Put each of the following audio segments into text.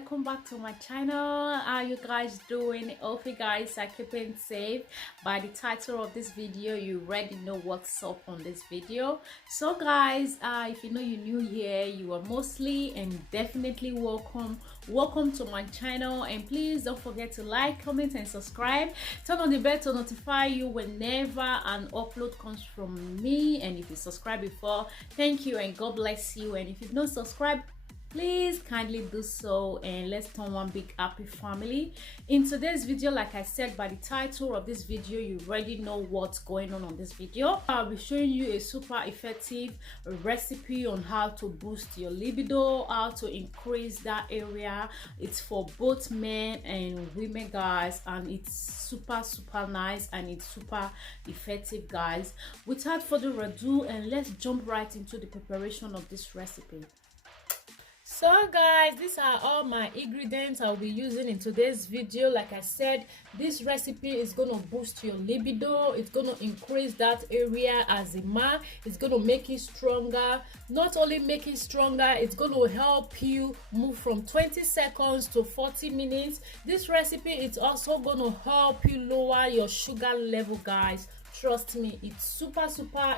welcome back to my channel. How you guys doing? Hope you guys are keeping safe. By the title of this video, you already know what's up on this video. So guys, if you know you're new here, you are mostly and definitely welcome to my channel. And please don't forget to like, comment and subscribe. Turn on the bell to notify you whenever an upload comes from me. And if you subscribed before, thank you and God bless you. And if you've not subscribed, please kindly do so, and let's turn one big happy family. In today's video, like I said by the title of this video, you already know what's going on this video. I'll be showing you a super effective recipe on how to boost your libido, how to increase that area. It's for both men and women, guys, and it's super nice and it's super effective, guys. Without further ado, and let's jump right into the preparation of this recipe. So guys, these are all my ingredients I'll be using in today's video. Like I said, this recipe is going to boost your libido. It's going to increase that area as a man. It's going to make it stronger. Not only make it stronger, it's going to help you move from 20 seconds to 40 minutes. This recipe is also going to help you lower your sugar level, guys. Trust me, it's super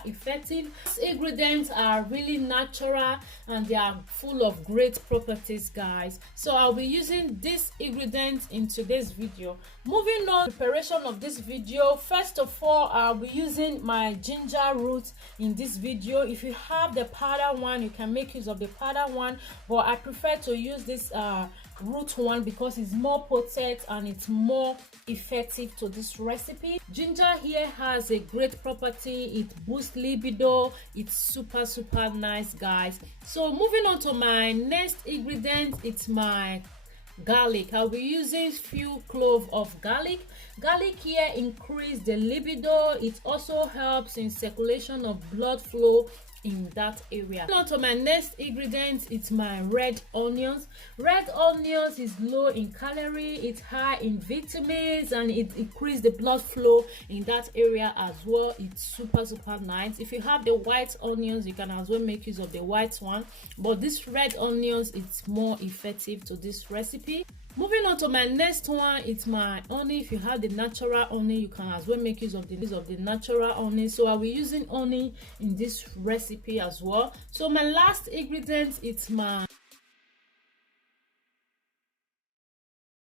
effective. These ingredients are really natural and they are full of great properties, guys. So I'll be using these ingredients in today's video. Moving on to preparation of this video, first of all, I'll be using my ginger root in this video. If you have the powder one, you can make use of the powder one, but I prefer to use this root one because it's more potent and it's more effective to this recipe. Ginger here has a great property. It boosts libido. It's super nice, guys. So moving on to my next ingredient, it's my garlic. I'll be using few cloves of garlic. Garlic here increase the libido. It also helps in circulation of blood flow in that area. Now to my next ingredient, it's my red onions. Red onions is low in calorie, it's high in vitamins, and it increases the blood flow in that area as well. It's super nice. If you have the white onions, you can as well make use of the white one, but this red onions, it's more effective to this recipe. Moving on to my next one, it's my honey. If you have the natural honey, you can as well make use of the natural honey. So I'll be using honey in this recipe as well. So my last ingredient, it's my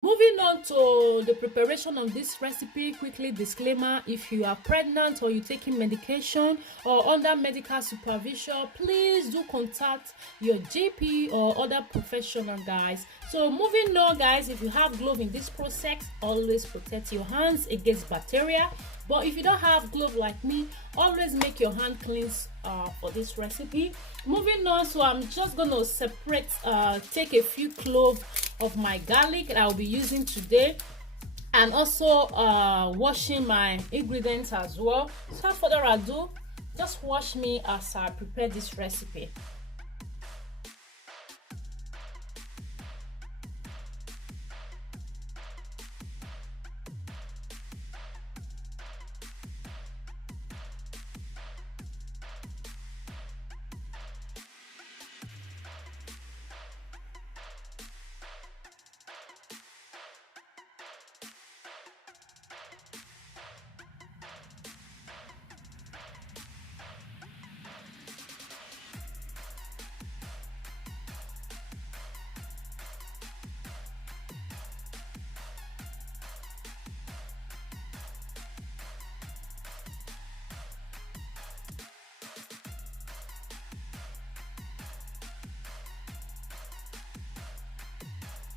Moving on to the preparation of this recipe, quickly disclaimer: if you are pregnant or you're taking medication or under medical supervision, please do contact your GP or other professional, guys. So moving on, guys, if you have glove in this process, always protect your hands against bacteria. But if you don't have glove like me, always make your hand clean for this recipe. Moving on, so I'm just gonna take a few cloves of my garlic that I'll be using today, and also washing my ingredients as well. So without further ado, just watch me as I prepare this recipe.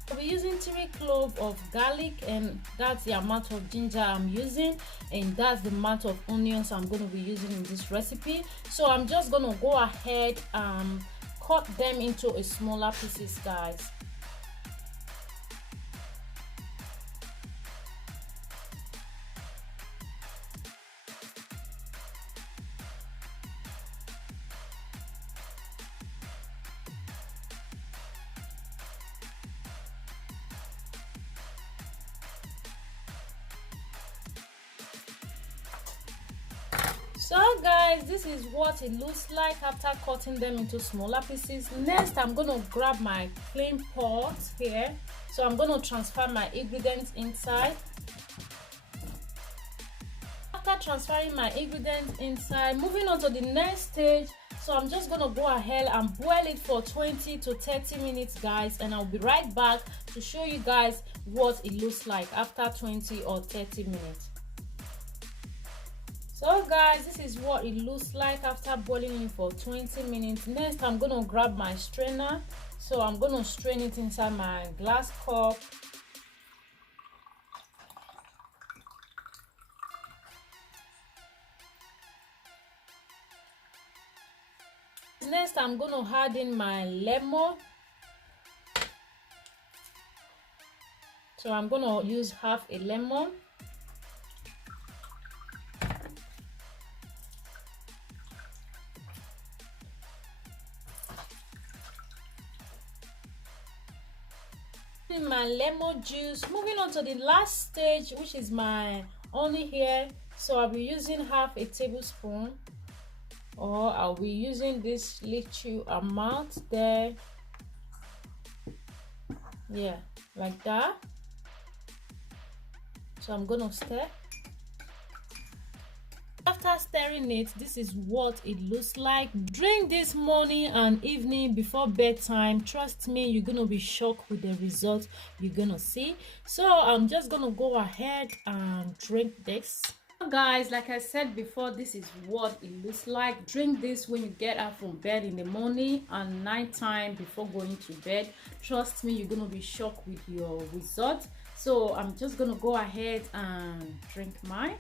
I'll be using 3 cloves of garlic, and that's the amount of ginger I'm using, and that's the amount of onions I'm going to be using in this recipe. So I'm just going to go ahead and cut them into a smaller pieces, guys. So So guys, this is what it looks like after cutting them into smaller pieces. Next, I'm going to grab my clean pot here. So I'm going to transfer my ingredients inside. After transferring my ingredients inside, moving on to the next stage. So I'm just going to go ahead and boil it for 20 to 30 minutes guys, and I'll be right back to show you guys what it looks like after 20 or 30 minutes. So guys, this is what it looks like after boiling it for 20 minutes. Next, I'm going to grab my strainer. So I'm going to strain it inside my glass cup. Next, I'm going to add in my lemon. So I'm going to use half a lemon. My lemon juice. Moving on to the last stage, which is my honey here. So I'll be using half a tablespoon, or I'll be using this little amount there. Yeah, like that. So I'm gonna stir. After stirring it, this is what it looks like. Drink this morning and evening before bedtime. Trust me, you're gonna be shocked with the results you're gonna see. So I'm just gonna go ahead and drink this. Guys, like I said before, this is what it looks like. Drink this when you get up from bed in the morning and nighttime before going to bed. Trust me, you're gonna be shocked with your results. So I'm just gonna go ahead and drink mine.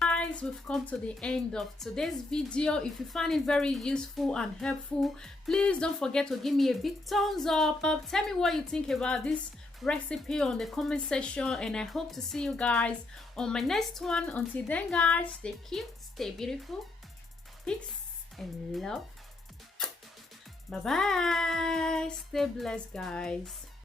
Guys, we've come to the end of today's video. If you find it very useful and helpful, please don't forget to give me a big thumbs up. Tell me what you think about this recipe on the comment section, and I hope to see you guys on my next one. Until then guys, stay cute, stay beautiful, peace and love. Bye bye, stay blessed guys.